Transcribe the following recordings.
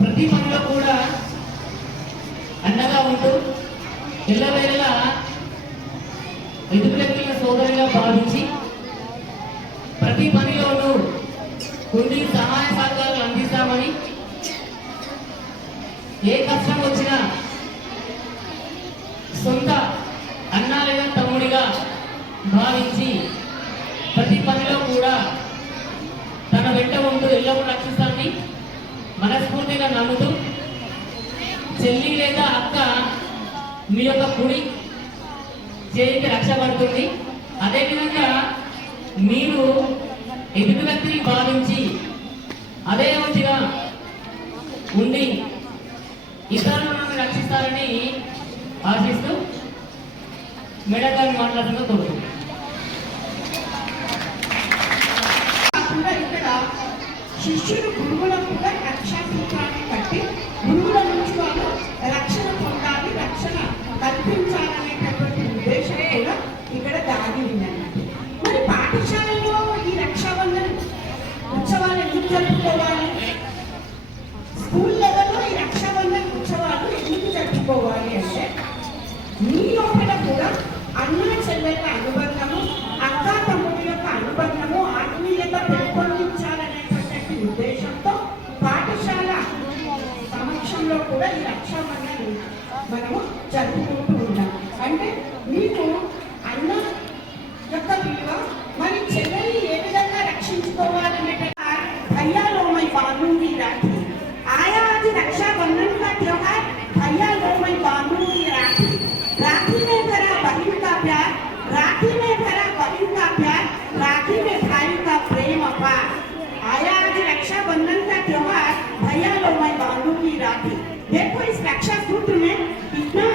ప్రతి పనిలో కూడా అండగా ఉంటూ ఎల్లవేళలా ఎదుటి వ్యక్తుల సోదరిగా భావించి ప్రతి పనిలోనూ కొన్ని సహాయ సహకారాలు అందిస్తామని, ఏ కష్టం వచ్చినా సొంత అన్నా లేదా తమ్ముడిగా భావించి ప్రతి పనిలో కూడా తన వెంట ఉంటూ ఎల్లప్పుడూ రక్షిస్తానని మనస్ఫూర్తిగా నమ్ముతూ, చెల్లి లేదా అక్క మీ యొక్క కుడి చేయికి రక్ష పడుతుంది. అదేవిధంగా మీరు ఎదుటి వ్యక్తిని భావించి అదే మంచిగా ఉండి ఇతరులను రక్షిస్తారని ఆశిస్తూ మేడం గారిని మాట్లాడుతున్నా కోరుతున్నాను. ఇక్కడ శిష్యుడు గురువులకు కూడా రక్షా సూత్రాన్ని కట్టి గురువుల నుంచి వాళ్ళు రక్షణ పొందాలి, రక్షణ కల్పించాలనేటటువంటి ఉద్దేశం కూడా ఇక్కడ దాగి ఉందన్నమాట. మరి పాఠశాలలో ఈ రక్షాబంధన్ ఉత్సవాలు ఎందుకు జరుపుకోవాలి? స్కూల్ లెవెల్లో ఈ రక్షాబంధన్ ఉత్సవాలు ఎందుకు జరుపుకోవాలి అంటే, మీ లోపల కూడా అన్న చెల్లెళ్ళ అనుబంధము, అక్క తమ్ముడి యొక్క అనుబంధము, ఆత్మీయత పెంపొందించాలనేటువంటి ఉద్దేశంతో పాఠశాల సమక్షంలో కూడా ఈ రక్షాబంధన్ మనము జరుపుకుంటూ ఉన్నాం. అంటే మీకు అన్న యొక్క విలువ, మరి చెల్లెల్ని ఏ విధంగా రక్షించుకోవాలనేటువంటి भैया लो मैं बांधूंगी राखी, आया आज रक्षाबंधन का त्योहार, भैया लो मैं बांधूंगी राखी, राखी में भरा बहन का प्यार, राखी में भरा बहन का प्यार, राखी में भाई का प्रेम अपार, आया आज रक्षाबंधन का त्योहार, भैया लो मैं बांधूंगी राखी। देखो इस रक्षा सूत्र में कितना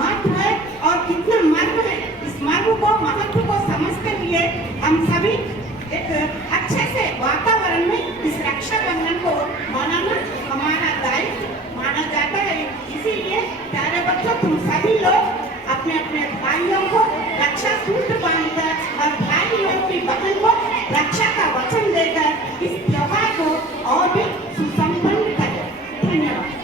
महत्व है और कितना मर्म है। इस मर्म को, महत्व को समझते हुए हम सभी एक अच्छे से वातावरण में इस रक्षाबंधन को मनाना हमारा दायित्व माना जाता है। इसीलिए प्यारे बच्चों, तुम सभी लोग अपने अपने भाइयों को रक्षा सूत्र बांधकर और भाइयों की बहन को रक्षा का वचन देकर इस त्योहार को और भी सुसंपन्न करें। धन्यवाद।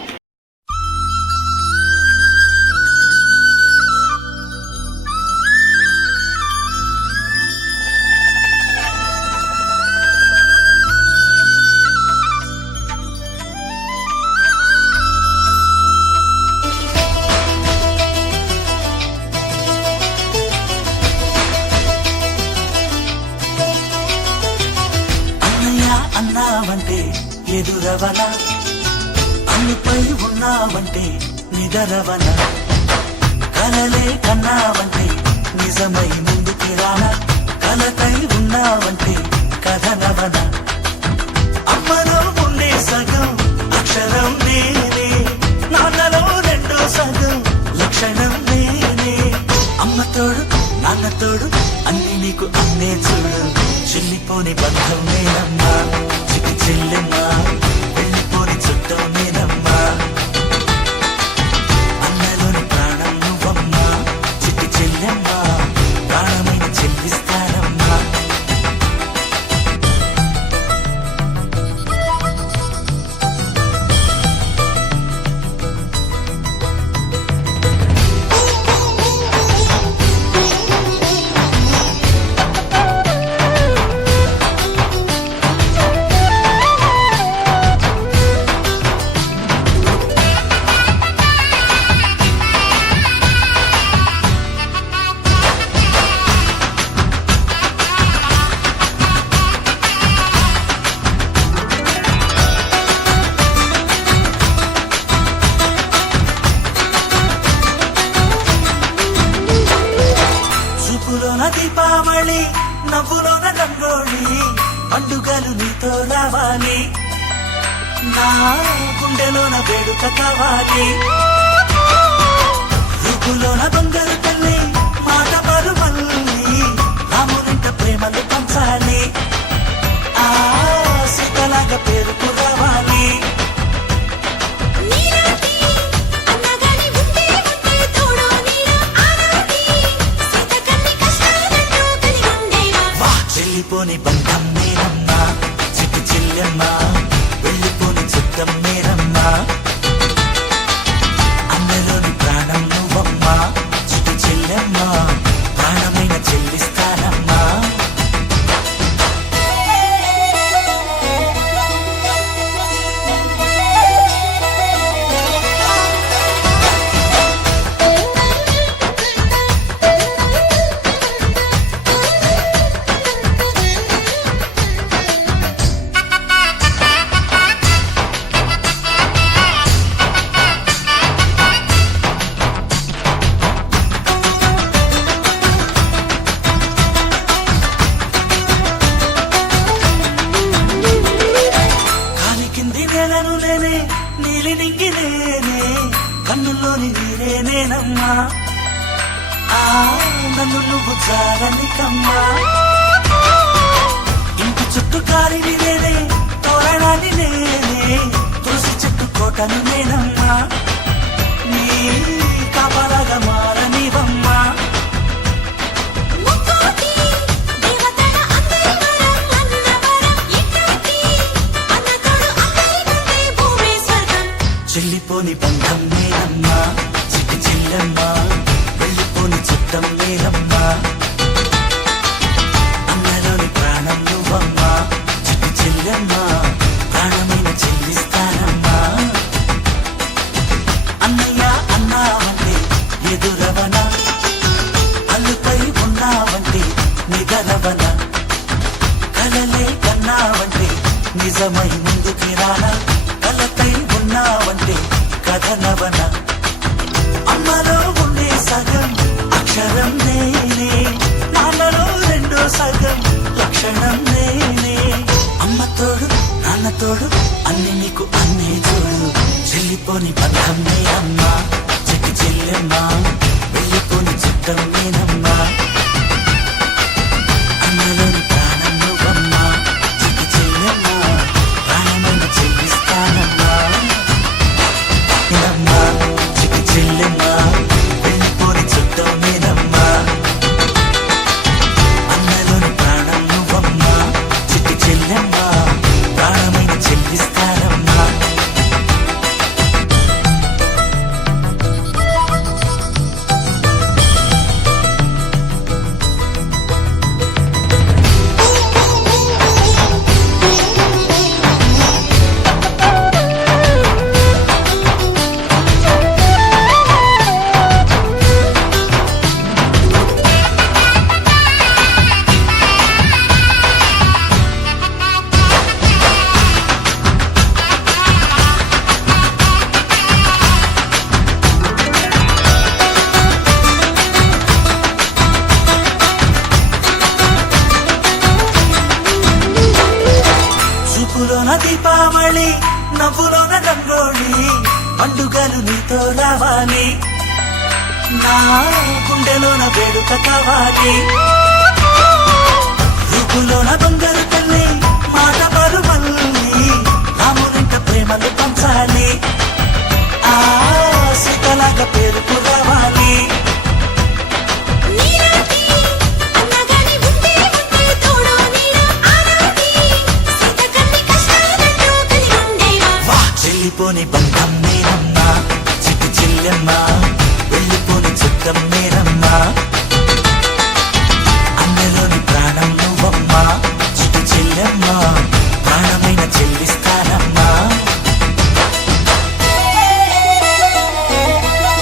అన్నావంటే ఎదురవన, అన్నిపై ఉన్నావంటే నిదరవన, కలలే కన్నావంటే నిజమై ముందుకి రాన, కలకై ఉన్నావంటే కథనవన. అమ్మలో ఉండే సగం అక్షరం నేనే, నాన్నలో రెండో సగం లక్షణం నేనే. అమ్మతోడు నాన్నతోడు అన్ని నీకు అన్నే చూడు, చెల్లిపోని బంధం నేనమ్మా, చిటి చెల్లెమ్మా, వెళ్ళిపోని చుట్టం నేనమ్మా. అన్నలోని ప్రాణం నువ్వమ్మా, చిటి చెల్లెమ్మా, ప్రాణమైన చెల్లిస్తానమ్మా. దీపావళి నవ్వులోన రంగోళి, పండుగలు నీతో రావాలి, నా గుండెలోన వేడుక కావాలి. రూపులోన బంగారు తల్లి, మాట పరుమల్లి, రామునింట ప్రేమలు పంచాలి, ఆ సీతలాగా పేరుకు రావాలి. వెళ్ళిపోని బంధం నేనమ్మా, చిట్టి చెల్లెమ్మా, వెళ్ళిపోని చిత్తం నేనమ్మా. నేనే నీలి నింగి నేనే కన్నుల్లోని నీరే నేనమ్మా ఆ నన్ను నువ్వు చాలని కమ్మా ఇంటి చుట్టూ కాలిని నేనే తోరణాన్ని నేనే తులసి చెట్టు కోటను నేనమ్మా నీ కాపలాగా మారనివమ్మా ముక్కోటి దేవతల అందరి వరం అన్నవరం ఇక్కడికి అన్నతోడు అందరికంటే భూమే స్వర్గం చెల్లిపోని బంధం నేనమ్మా చిట్టి చెల్లమ్మా వెళ్ళిపోని చుట్టం నేనమ్మా అన్నలోని ప్రాణం నువ్వమ్మా చిట్టి చెల్లమ్మా ప్రాణమైన చెల్లిస్తానమ్మా అన్నయ్య అన్నావంటే ఎదురవన అల్లుపై ఉన్నావంటే నిగరవన కలలే కన్నావంటే నిజమై ముందుకి రానా కలతై ఉన్నావంటే కథనవన అమ్మలో ఉండే సగం అక్షరం నేనే నాన్నలో రెండో సగం లక్షణం నేనే అమ్మ తోడు నాన్న తోడు అన్ని నీకు అన్నే చూడు చెల్లిపోని బంధం నేనమ్మా చెట్టి చెల్లెమ్మా వెళ్ళిపోని చుట్టం నేనమ్మా అన్నలోని ప్రాణం నువ్వమ్మా చెట్టి చెల్లెమ్మా ప్రాణమైన చెల్లిస్తానమ్మా నేనమ్మా చెట్టి చెల్లెమ్మా వెళ్ళిపోని చుట్టం నేనమ్మా అన్నలోని ప్రాణం నువ్వమ్మా చెట్టి చెల్లెమ్మా ప్రాణమైన చెల్లిస్తానమ్మా చూపులోన దీపావళి నవ్వులోన రంగోళి పండుగలు నీతో రావాలి నా గుండెలోన వేడుక కావాలి రూపులోన బంగారు తల్లి మాట పరుమల్లి రామునింట ప్రేమలు పంచాలి ఆ సీతలాగా పేరుకు రావాలి నీరాటి అన్నగాని ఉంటే తోడో నీడ ఆనాటి సీతకన్ని కష్టాలతో కలిగి ఉండేవా వా చెల్లిపోని బంధం నేనమ్మా చిట్టి చెల్లెమ్మా వెళ్ళిపోని చుట్టం నేనమ్మా అన్నలోని ప్రాణం నువ్వమ్మా చిట్టి చెల్లెమ్మా